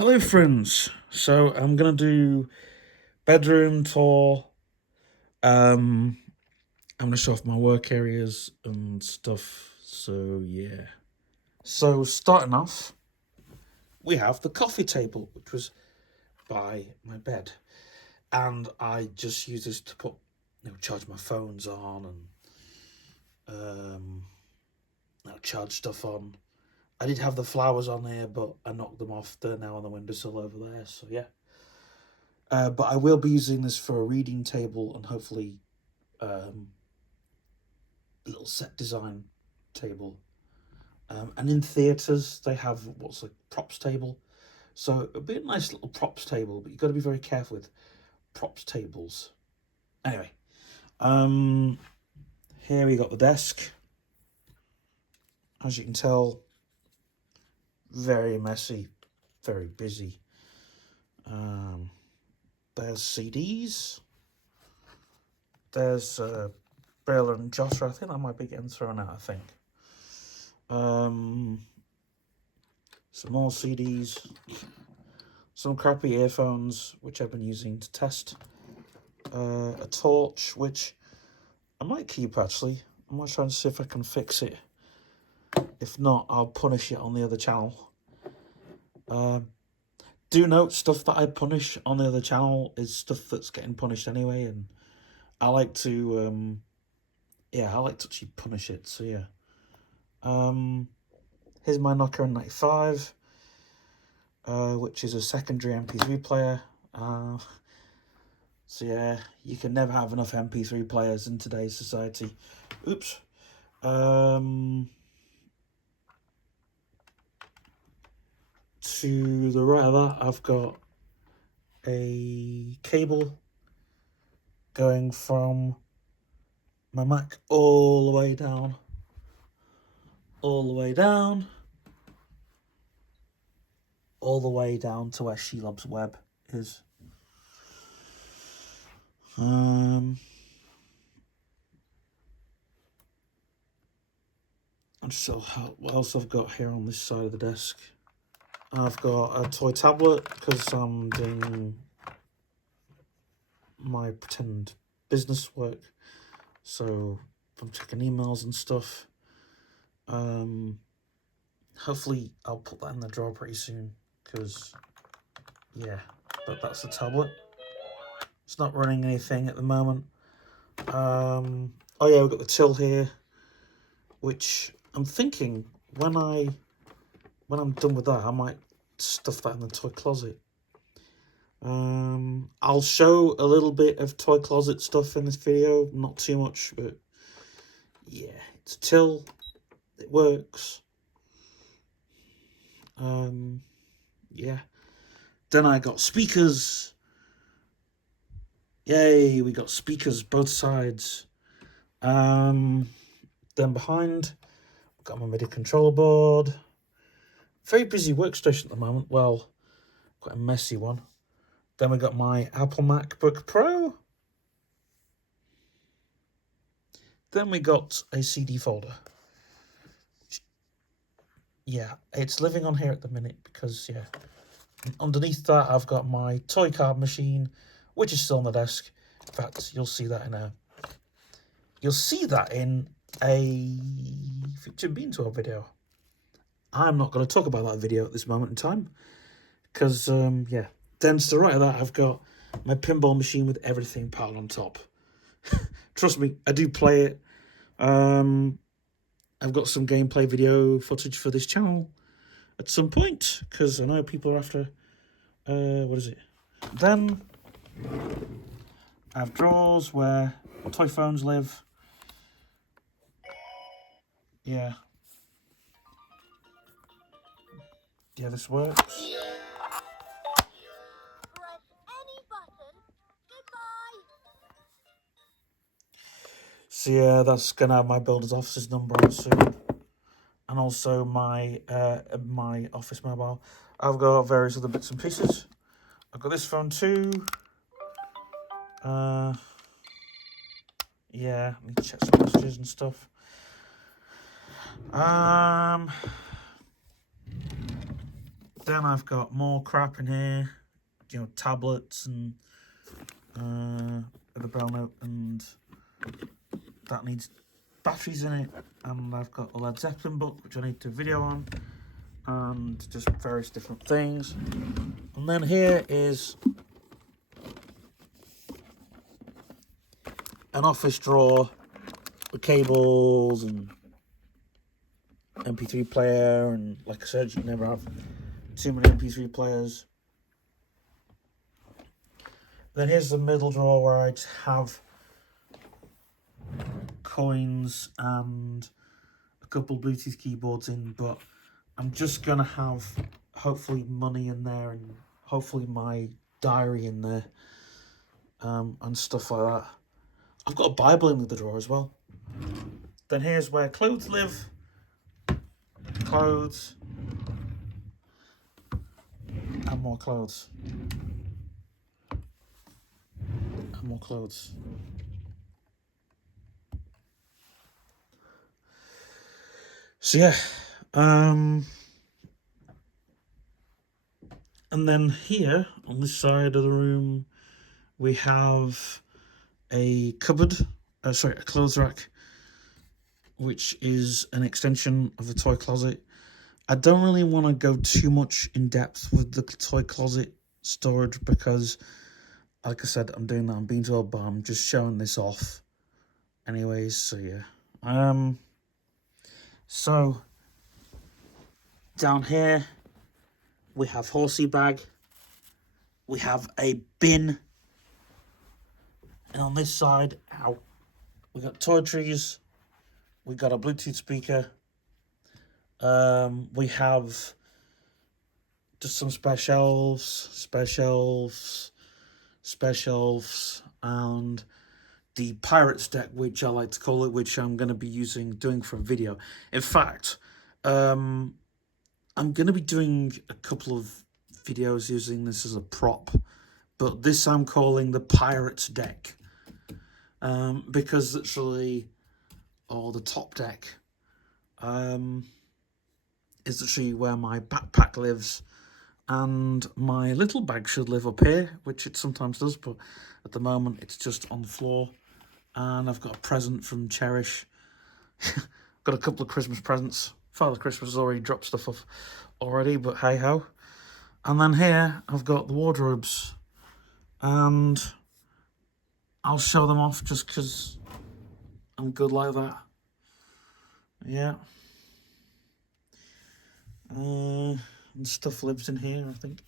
Hello, friends. So I'm gonna do bedroom tour. Um, I'm gonna show off my work areas and stuff. So yeah. So starting off, we have the coffee table, which was by my bed, and I just use this to put, charge my phones on and charge stuff on. I did have the flowers on here, but I knocked them off. They're now on the windowsill over there. So yeah. But I will be using this for a reading table and hopefully a little set design table. And in theatres, they have what's a props table. So it'd be a nice little props table, but you've got to be very careful with props tables. Anyway, um, here we got the desk. As you can tell, very messy, very busy. There's CDs. There's Braille and Joshua. I think that might be getting thrown out, I think. Some more CDs. Some crappy earphones, which I've been using to test. A torch, which I might keep, actually. I might try and see if I can fix it. If not, I'll punish it on the other channel. Do note, stuff that I punish on the other channel is stuff that's getting punished anyway, and I like to, I like to actually punish it, so yeah. Here's my Nokia N95, which is a secondary MP3 player. So yeah, you can never have enough MP3 players in today's society. Oops. To the right of that, I've got a cable going from my Mac all the way down, all the way down to where Shelob's web is. And so what else I've got here on this side of the desk? I've got a toy tablet because I'm doing my pretend business work, so I'm checking emails and stuff. Hopefully I'll put that in the drawer pretty soon because yeah, but that's the tablet. It's not running anything at the moment. Oh yeah, we've got the till here, which I'm thinking when I'm done with that, I might stuff that in the toy closet. I'll show a little bit of toy closet stuff in this video, not too much, but yeah, it's a till, it works. Yeah. Then I got speakers. Yay, we got speakers both sides. Then behind, I've got my MIDI control board. Very busy workstation at the moment. Well, quite a messy one. Then we got my Apple MacBook Pro. Then we got a CD folder. Yeah, it's living on here at the minute because, yeah. Underneath that, I've got my toy card machine, which is still on the desk. In fact, you'll see that in a Featured Bean Tour video. I'm not going to talk about that video at this moment in time because, yeah. Then to the right of that, I've got my pinball machine with everything piled on top. Trust me, I do play it. I've got some gameplay video footage for this channel at some point because I know people are after. What is it? Then I have drawers where toy phones live. Yeah. Yeah, this works. So yeah, that's gonna have my builder's office's number on soon, and also my my office mobile. I've got various other bits and pieces. I've got this phone too. Yeah, I need to check some messages and stuff. Then I've got more crap in here, you know, tablets and the Braille note, and that needs batteries in it. And I've got a Led Zeppelin book which I need to video on, and just various different things. And then here is an office drawer with cables and MP3 player, and like I said, you can never have too many MP3 players. Then here's the middle drawer where I just have coins and a couple Bluetooth keyboards in, but I'm just gonna have hopefully money in there, and hopefully my diary in there, and stuff like that. I've got a Bible in the drawer as well. Then here's where clothes live. Clothes. And more clothes. And more clothes. So yeah. And then here, on this side of the room, we have a cupboard, a clothes rack, which is an extension of the toy closet. I don't really want to go too much in depth with the toy closet storage because, like I said, I'm doing that on Beans World, but I'm just showing this off anyways, so yeah. So, down here, we have horsey bag, we have a bin, and on this side, we got toiletries, we got a Bluetooth speaker, we have just some spare shelves, and the Pirates deck, which I like to call it, which I'm going to be doing for a video. In fact, I'm going to be doing a couple of videos using this as a prop, but this I'm calling the Pirates deck, because literally, the top deck, is literally where my backpack lives, and my little bag should live up here, which it sometimes does, but at the moment it's just on the floor. And I've got a present from Cherish. Got a couple of Christmas presents. Father Christmas has already dropped stuff off already, but hey ho. And then here I've got the wardrobes, and I'll show them off just because I'm good like that. Yeah. And stuff lives in here, I think.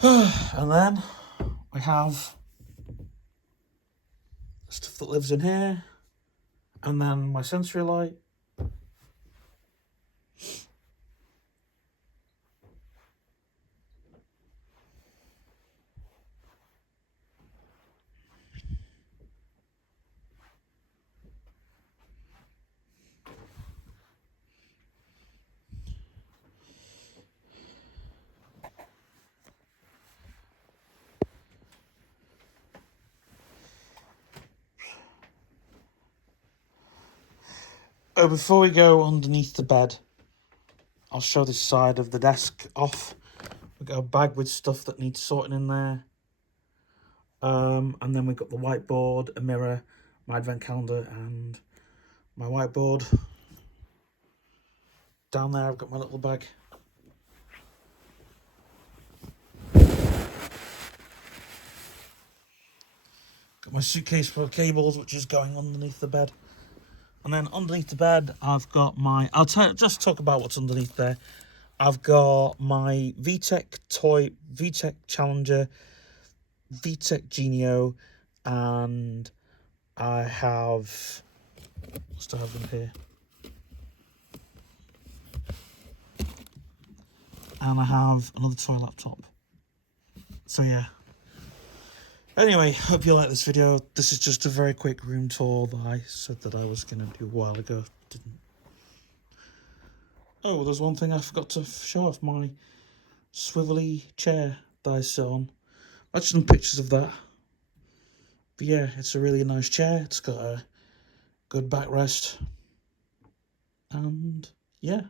And then we have stuff that lives in here, and then my sensory light. Oh, before we go underneath the bed, I'll show this side of the desk off. We've got a bag with stuff that needs sorting in there. And then we've got the whiteboard, a mirror, my advent calendar, and my whiteboard. Down there, I've got my little bag. Got my suitcase full of cables, which is going underneath the bed. And then underneath the bed, I've got my... just talk about what's underneath there. I've got my VTech toy, VTech Challenger, VTech Genio, and I have... What do I have in here? And I have another toy laptop. So yeah. Anyway, hope you like this video. This is just a very quick room tour that I said that I was going to do a while ago. Didn't. Oh, there's one thing I forgot to show off. My swivelly chair that I sit on. I've some pictures of that. But yeah, it's a really nice chair. It's got a good backrest. and yeah.